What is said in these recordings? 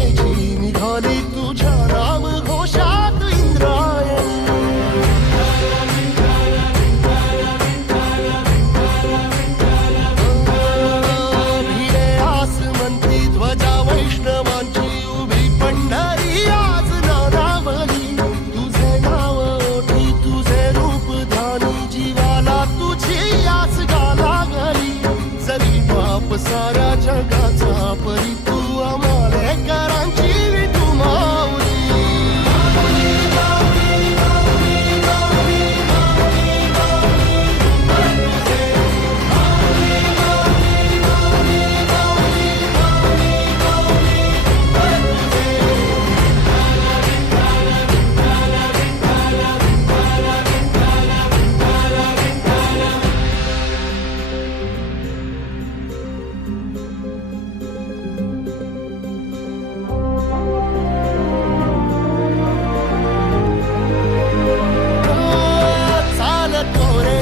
सेनेची निघाली तुझ्या नाम घोषात इंद्रायणी. भिडे आसमंती ध्वजा वैष्णवांची उभी पंढरी आज नानावली. तुझे नाव ओठी तुझे रूप ध्यानी जीवाला तुझी आस गाला गली. जरी बाप साऱ्या जगाचा परी तू आमालेकरांची विठू माऊली.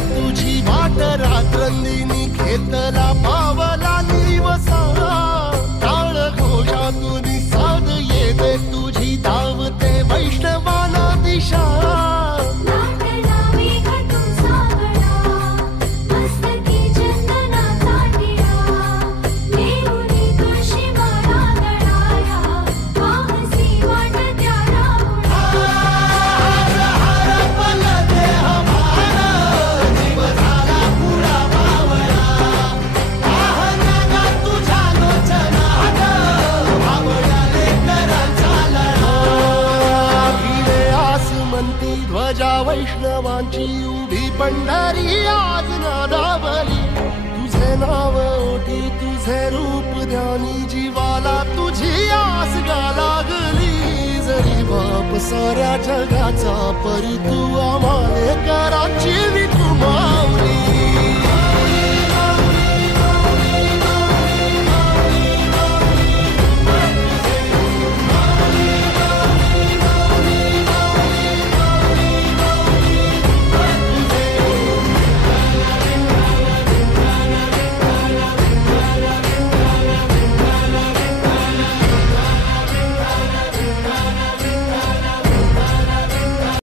तुझी वाट रात्रंदिनी घेतला पावला निवसा. टाळ घोषातून साध येते तुझी धावते वैष्णवाना दिशा. ध्वजा वैष्णवांची उभी पंढरी आज नादावली. तुझे नाव ओठी तुझे रूप ध्यानी जीवाला तुझी आस गा लागली. जरी बाप साऱ्या जगाचा परी तू आमालेकरांची विठू माऊली.